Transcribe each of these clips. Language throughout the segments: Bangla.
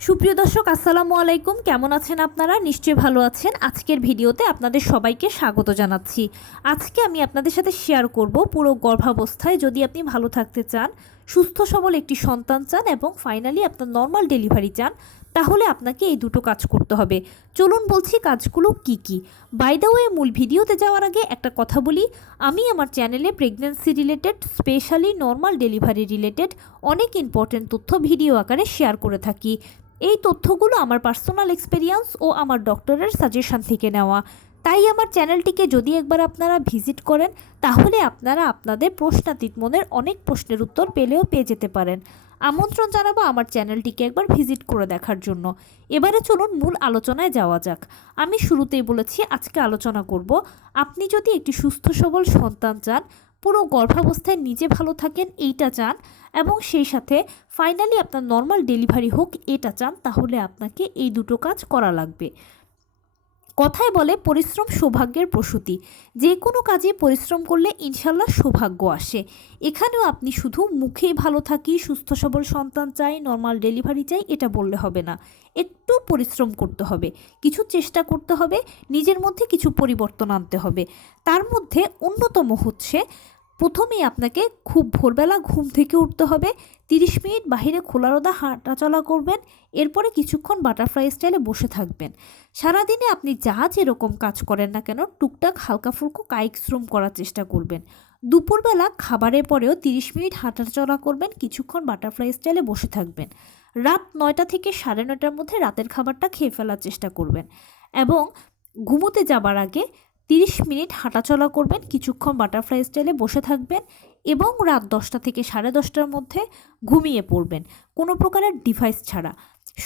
সুপ্রিয় দর্শক আসসালামু আলাইকুম, কেমন আছেন আপনারা? নিশ্চয়ই ভালো আছেন। আজকের ভিডিওতে আপনাদের সবাইকে স্বাগত জানাচ্ছি। আজকে আমি আপনাদের সাথে শেয়ার করব পুরো গর্ভাবস্থায় যদি আপনি ভালো থাকতে চান, সুস্থ সবল একটি সন্তান চান এবং ফাইনালি আপনার নর্মাল ডেলিভারি চান, তাহলে আপনাকে এই দুটো কাজ করতে হবে। চলুন বলছি কাজগুলো কি কি। বাই দ্য ওয়ে, মূল ভিডিওতে যাওয়ার আগে একটা কথা বলি, আমি আমার চ্যানেলে pregnancy related, specially normal delivery related অনেক ইম্পর্টেন্ট তথ্য ভিডিও আকারে শেয়ার করে থাকি। এই তথ্যগুলো আমার পার্সোনাল এক্সপেরিয়েন্স ও আমার ডক্টরের সাজেশন থেকে নেওয়া। তাই আমার চ্যানেলটিকে যদি একবার আপনারা ভিজিট করেন, তাহলে আপনারা আপনাদের প্রশ্নাতীত মনের অনেক প্রশ্নের উত্তর পেয়ে যেতে পারেন। আমন্ত্রণ জানাবো আমার চ্যানেলটিকে একবার ভিজিট করে দেখার জন্য। এবারে চলুন মূল আলোচনায় যাওয়া যাক। আমি শুরুতেই বলেছি আজকে আলোচনা করব, আপনি যদি একটি সুস্থ সবল সন্তান চান, পুরো গর্ভাবস্থায় নিজে ভালো থাকেন এইটা চান, এবং সেই সাথে ফাইনালি আপনার নর্মাল ডেলিভারি হোক এটা চান, তাহলে আপনাকে এই দুটো কাজ করা লাগবে। কথায় বলে পরিশ্রম সৌভাগ্যের প্রসূতি। যে কোনো কাজে পরিশ্রম করলে ইনশাল্লাহ সৌভাগ্য আসে। এখানেও আপনি শুধু মুখেই ভালো থাকি, সুস্থ সবল সন্তান চাই, নর্মাল ডেলিভারি চাই এটা বললে হবে না। একটু পরিশ্রম করতে হবে, কিছু চেষ্টা করতে হবে, নিজের মধ্যে কিছু পরিবর্তন আনতে হবে। তার মধ্যে অন্যতম হচ্ছে, প্রথমেই আপনাকে খুব ভোরবেলা ঘুম থেকে উঠতে হবে, 30 মিনিট বাহিরে খোলা রোদে হাঁটাচলা করবেন, এরপরে কিছুক্ষণ বাটারফ্লাই স্টাইলে বসে থাকবেন। সারাদিনে আপনি যা যেরকম কাজ করেন না কেন, টুকটাক হালকা ফুলকো কায়িক শ্রম করার চেষ্টা করবেন। দুপুরবেলা খাবারের পরেও 30 মিনিট হাঁটাচলা করবেন, কিছুক্ষণ বাটারফ্লাই স্টাইলে বসে থাকবেন। রাত 9টা থেকে 9:30টার মধ্যে রাতের খাবারটা খেয়ে ফেলার চেষ্টা করবেন এবং ঘুমোতে যাবার আগে 30 মিনিট হাঁটাচলা করবেন, কিছুক্ষণ বাটারফ্লাই স্টাইলে বসে থাকবেন এবং রাত 10টা থেকে 10:30টার মধ্যে ঘুমিয়ে পড়বেন, কোনো প্রকারের ডিভাইস ছাড়া।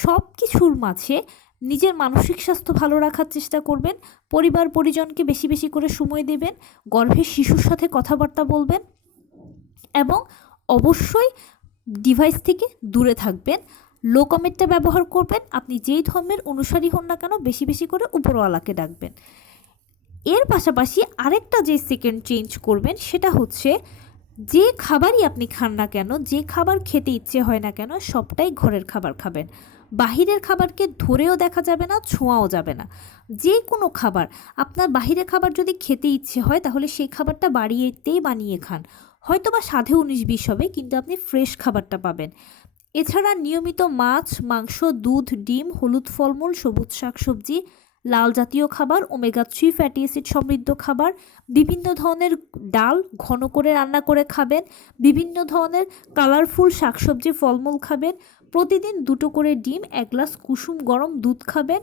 সব কিছুর মাঝে নিজের মানসিক স্বাস্থ্য ভালো রাখার চেষ্টা করবেন, পরিবার পরিজনকে বেশি বেশি করে সময় দেবেন, গর্ভের শিশুর সাথে কথাবার্তা বলবেন এবং অবশ্যই ডিভাইস থেকে দূরে থাকবেন। লো কমেন্টটা ব্যবহার করবেন। আপনি যেই ধর্মের অনুসারী হন না কেন, বেশি বেশি করে উপরওয়ালাকে ডাকবেন। এর পাশাপাশি আরেকটা যে সেকেন্ড চেঞ্জ করবেন সেটা হচ্ছে, যে খাবারই আপনি খান না কেন, যে খাবার খেতে ইচ্ছে হয় না কেন, সবটাই ঘরের খাবার খাবেন। বাহিরের খাবারকে ধরেও দেখা যাবে না, ছোঁয়াও যাবে না। যে কোনো খাবার, আপনার বাহিরের খাবার যদি খেতে ইচ্ছে হয় তাহলে সেই খাবারটা বাড়িতেই বানিয়ে খান। হয়তো বা স্বাদে 19-20 হবে, কিন্তু আপনি ফ্রেশ খাবারটা পাবেন। এছাড়া নিয়মিত মাছ, মাংস, দুধ, ডিম, হলুদ ফলমূল, সবুজ শাকসবজি, লাল জাতীয় খাবার, ওমেগা 3 ফ্যাটি অ্যাসিড সমৃদ্ধ খাবার, বিভিন্ন ধরনের ডাল ঘন করে রান্না করে খাবেন, বিভিন্ন ধরনের কালারফুল শাকসবজি ফলমূল খাবেন, প্রতিদিন 2টো করে ডিম, 1 গ্লাস কুসুম গরম দুধ খাবেন,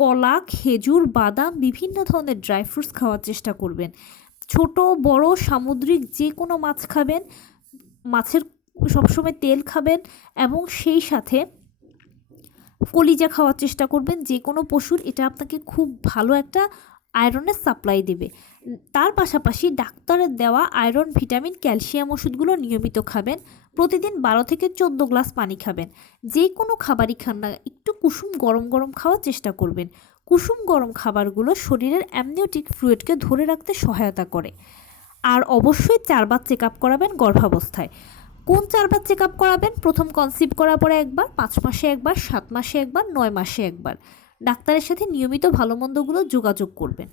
কলা, খেজুর, বাদাম, বিভিন্ন ধরনের ড্রাই ফ্রুটস খাওয়ার চেষ্টা করবেন। ছোট বড় সামুদ্রিক যে কোনো মাছ খাবেন, মাছের সবসময় তেল খাবেন এবং সেই সাথে কলিজা খাওয়ার চেষ্টা করবেন যে কোনো পশুর। এটা আপনাকে খুব ভালো একটা আয়রনের সাপ্লাই দেবে। তার পাশাপাশি ডাক্তারের দেওয়া আয়রন, ভিটামিন, ক্যালসিয়াম ওষুধগুলো নিয়মিত খাবেন। প্রতিদিন 12 থেকে 14 গ্লাস পানি খাবেন। যে কোনো খাবারই খান না, একটু কুসুম গরম গরম খাওয়ার চেষ্টা করবেন। কুসুম গরম খাবারগুলো শরীরের অ্যামনিওটিক ফ্লুইডকে ধরে রাখতে সহায়তা করে। আর অবশ্যই 4বার চেক আপ করাবেন গর্ভাবস্থায়। কোন 4বার চেক আপ করাবেন? প্রথম কনসিভ করার পরে একবার, 5 মাসে একবার, 7 মাসে একবার, 9 মাসে একবার। ডাক্তারের সাথে নিয়মিত ভালো মন্দগুলো যোগাযোগ করবেন।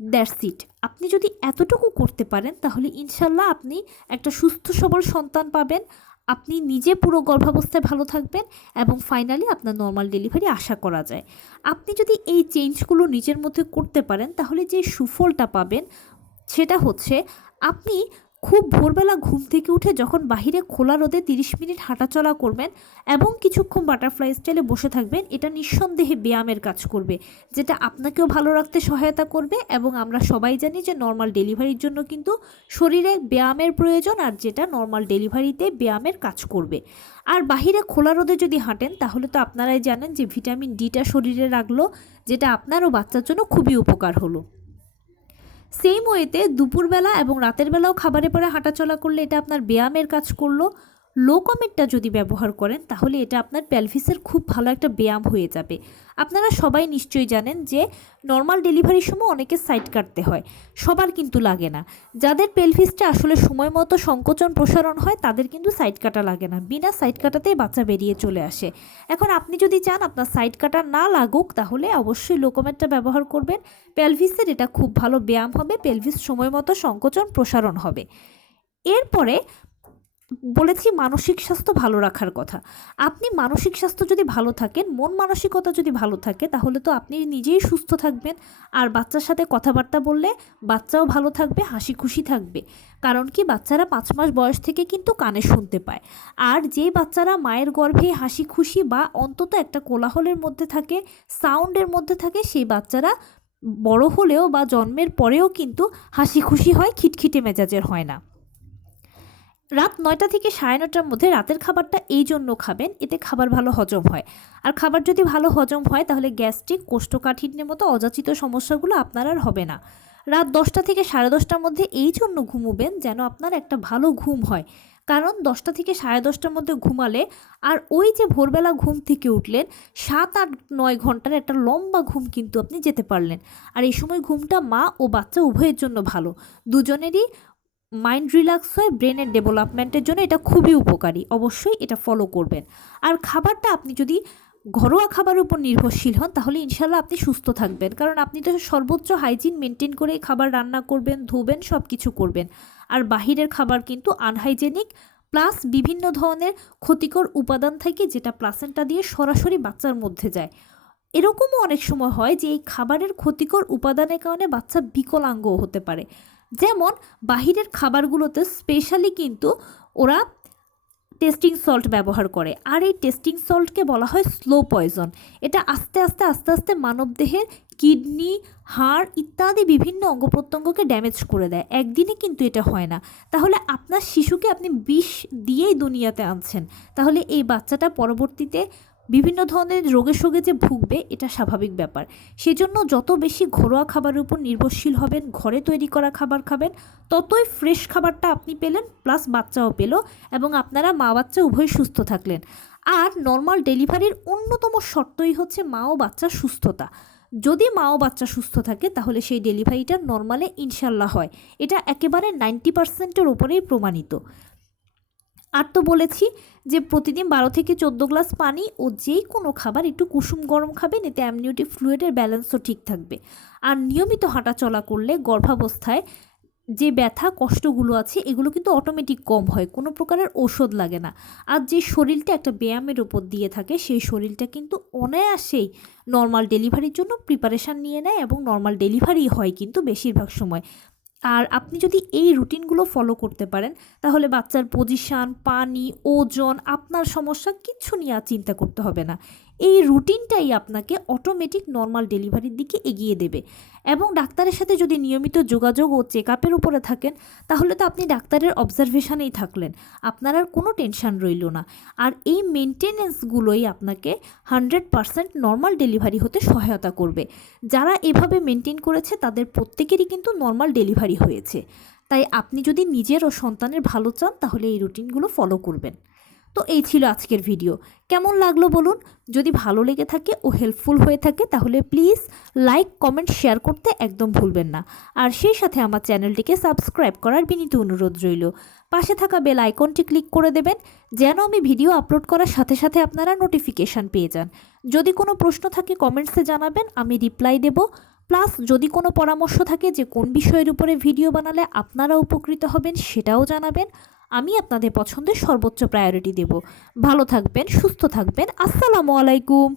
That's it. আপনি যদি এতটুকু করতে পারেন তাহলে ইনশাল্লাহ আপনি একটা সুস্থ সবল সন্তান পাবেন, আপনি নিজে পুরো গর্ভাবস্থায় ভালো থাকবেন এবং ফাইনালি আপনার নর্মাল ডেলিভারি আশা করা যায়। আপনি যদি এই চেঞ্জগুলো নিজের মধ্যে করতে পারেন তাহলে যে সুফলটা পাবেন সেটা হচ্ছে, আপনি খুব ভোরবেলা ঘুম থেকে উঠে যখন বাহিরে খোলা রোদে 30 মিনিট হাঁটাচলা করবেন এবং কিছুক্ষণ বাটারফ্লাই স্টাইলে বসে থাকবেন, এটা নিঃসন্দেহে ব্যায়ামের কাজ করবে, যেটা আপনাকেও ভালো রাখতে সহায়তা করবে। এবং আমরা সবাই জানি যে নর্মাল ডেলিভারির জন্য কিন্তু শরীরে ব্যায়ামের প্রয়োজন, আর যেটা নর্মাল ডেলিভারিতে ব্যায়ামের কাজ করবে। আর বাহিরে খোলা রোদে যদি হাঁটেন তাহলে তো আপনারাই জানেন যে ভিটামিন ডিটা শরীরে রাখলো, যেটা আপনার ও বাচ্চার জন্য খুবই উপকার হলো। সেম ওয়েতে দুপুরবেলা এবং রাতের বেলাও খাবারের পরে হাঁটাচলা করলে এটা আপনার ব্যায়ামের কাজ করলো। লোকোমেটটা যদি ব্যবহার করেন তাহলে এটা আপনার পেলভিসের খুব ভালো একটা ব্যায়াম হয়ে যাবে। আপনারা সবাই নিশ্চয়ই জানেন যে নর্মাল ডেলিভারির সময় অনেকে সাইড কাটতে হয়, সবার কিন্তু লাগে না। যাদের পেলভিসটা আসলে সময় মতো সংকোচন প্রসারণ হয় তাদের কিন্তু সাইড কাটা লাগে না, বিনা সাইড কাটাতেই বাচ্চা বেরিয়ে চলে আসে। এখন আপনি যদি চান আপনার সাইড কাটা না লাগুক তাহলে অবশ্যই লোকোমেটটা ব্যবহার করবেন। পেলভিসের এটা খুব ভালো ব্যায়াম হবে, পেলভিস সময় মতো সংকোচন প্রসারণ হবে। এরপরে বলেছি মানসিক স্বাস্থ্য ভালো রাখার কথা। আপনি মানসিক স্বাস্থ্য যদি ভালো থাকেন, মন মানসিকতা যদি ভালো থাকে তাহলে তো আপনি নিজেই সুস্থ থাকবেন। আর বাচ্চার সাথে কথাবার্তা বললে বাচ্চাও ভালো থাকবে, হাসি খুশি থাকবে। কারণ কি, বাচ্চারা 5 মাস বয়স থেকে কিন্তু কানে শুনতে পায়। আর যেই বাচ্চারা মায়ের গর্ভে হাসি খুশি বা অন্তত একটা কোলাহলের মধ্যে থাকে, সাউন্ডের মধ্যে থাকে, সেই বাচ্চারা বড় হলেও বা জন্মের পরেও কিন্তু হাসি খুশি হয়, খিটখিটে মেজাজের হয় না। রাত 9টা থেকে 9:30টার মধ্যে রাতের খাবারটা এই জন্য খাবেন, এতে খাবার ভালো হজম হয়। আর খাবার যদি ভালো হজম হয় তাহলে গ্যাস্ট্রিক, কোষ্ঠকাঠিন্যের মতো অযাচিত সমস্যাগুলো আপনার আর হবে না। রাত 10টা থেকে 10:30টার মধ্যে এই জন্য ঘুমোবেন যেন আপনার একটা ভালো ঘুম হয়। কারণ 10টা থেকে 10:30টার মধ্যে ঘুমালে আর ওই যে ভোরবেলা ঘুম থেকে উঠলেন 7, 8, 9 ঘন্টার একটা লম্বা ঘুম কিন্তু আপনি যেতে পারলেন। আর এই সময় ঘুমটা মা ও বাচ্চা উভয়ের জন্য ভালো, দুজনেরই মাইন্ড রিল্যাক্স হয়, ব্রেনের ডেভেলপমেন্টের জন্য এটা খুবই উপকারী। অবশ্যই এটা ফলো করবেন। আর খাবারটা আপনি যদি ঘরোয়া খাবারের উপর নির্ভরশীল হন তাহলে ইনশাল্লাহ আপনি সুস্থ থাকবেন, কারণ আপনি তো সর্বোচ্চ হাইজিন মেনটেন করে খাবার রান্না করবেন, ধোবেন, সব কিছু করবেন। আর বাহিরের খাবার কিন্তু আনহাইজেনিক, প্লাস বিভিন্ন ধরনের ক্ষতিকর উপাদান থাকে যেটা প্লাসেন্টা দিয়ে সরাসরি বাচ্চার মধ্যে যায়। এরকমও অনেক সময় হয় যে এই খাবারের ক্ষতিকর উপাদানের কারণে বাচ্চা বিকলাঙ্গও হতে পারে। যেমন বাহিরের খাবারগুলোতে স্পেশালি কিন্তু ওরা টেস্টিং সল্ট ব্যবহার করে, আর এই টেস্টিং সল্টকে বলা হয় স্লো পয়জন। এটা আস্তে আস্তে আস্তে আস্তে মানবদেহের কিডনি, হাড় ইত্যাদি বিভিন্ন অঙ্গ প্রত্যঙ্গকে ড্যামেজ করে দেয়। একদিনে কিন্তু এটা হয় না। তাহলে আপনার শিশুকে আপনি বিষ দিয়েই দুনিয়াতে আনছেন, তাহলে এই বাচ্চাটা পরবর্তীতে বিভিন্ন ধরনের রোগে শোগে যে ভুগবে এটা স্বাভাবিক ব্যাপার। সেজন্য যত বেশি ঘরোয়া খাবারের উপর নির্ভরশীল হবেন, ঘরে তৈরি করা খাবার খাবেন, ততই ফ্রেশ খাবারটা আপনি পেলেন, প্লাস বাচ্চাও পেল, এবং আপনারা মা বাচ্চা উভয় সুস্থ থাকলেন। আর নর্মাল ডেলিভারির অন্যতম শর্তই হচ্ছে মা ও বাচ্চার সুস্থতা। যদি মা ও বাচ্চা সুস্থ থাকে তাহলে সেই ডেলিভারিটা নর্মালে ইনশাল্লাহ হয়। এটা একেবারে 90%-এর উপরেই প্রমাণিত। আর তো বলেছি যে প্রতিদিন 12 থেকে 14 গ্লাস পানি ও যেই কোনো খাবার একটু কুসুম গরম খাবেন, এতে অ্যামনিওটিক ফ্লুইডের ব্যালেন্সও ঠিক থাকবে। আর নিয়মিত হাঁটাচলা করলে গর্ভাবস্থায় যে ব্যথা কষ্টগুলো আছে এগুলো কিন্তু অটোমেটিক কম হয়, কোনো প্রকারের ওষুধ লাগে না। আর যে শরীরটা একটা ব্যায়ামের উপর দিয়ে থাকে সেই শরীরটা কিন্তু অনায়াসেই নর্মাল ডেলিভারির জন্য প্রিপারেশান নিয়ে নেয় এবং নর্মাল ডেলিভারি হয় কিন্তু বেশিরভাগ সময়। আর আপনি যদি এই রুটিনগুলো ফলো করতে পারেন তাহলে বাচ্চার পজিশান, পানি, ওজন, আপনার সমস্যা কিচ্ছু নিয়ে আর চিন্তা করতে হবে না। এই রুটিনটাই আপনাকে অটোমেটিক নর্মাল ডেলিভারির দিকে এগিয়ে দেবে। এবং ডাক্তারের সাথে যদি নিয়মিত যোগাযোগ ও চেক আপের উপরে থাকেন তাহলে তো আপনি ডাক্তারের অবজারভেশনেই থাকলেন, আপনার আর কোনো টেনশন রইল না। আর এই মেনটেনেন্সগুলোই আপনাকে 100% নর্মাল ডেলিভারি হতে সহায়তা করবে। যারা এভাবে মেনটেন করেছে তাদের প্রত্যেকেরই কিন্তু নর্মাল ডেলিভারি হয়েছে। তাই আপনি যদি নিজের ও সন্তানের ভালো চান তাহলে এই রুটিনগুলো ফলো করবেন। তো এই ছিল আজকের ভিডিও। কেমন লাগলো বলুন? যদি ভালো লেগে থাকে ও হেল্পফুল হয়ে থাকে তাহলে প্লিজ লাইক, কমেন্ট, শেয়ার করতে একদম ভুলবেন না। আর সেই সাথে আমার চ্যানেলটিকে সাবস্ক্রাইব করার বিনীত অনুরোধ রইল। পাশে থাকা বেল আইকনটি ক্লিক করে দেবেন যেন আমি ভিডিও আপলোড করার সাথে সাথে আপনারা নোটিফিকেশান পেয়ে যান। যদি কোনো প্রশ্ন থাকে কমেন্টসে জানাবেন, আমি রিপ্লাই দেব। প্লাস যদি কোনো পরামর্শ থাকে যে কোন বিষয়ের উপরে ভিডিও বানালে আপনারা উপকৃত হবেন সেটাও জানাবেন। আমি আপনাদের পছন্দের সর্বোচ্চ প্রায়োরিটি দেব। ভালো থাকবেন, সুস্থ থাকবেন। আসসালামু আলাইকুম।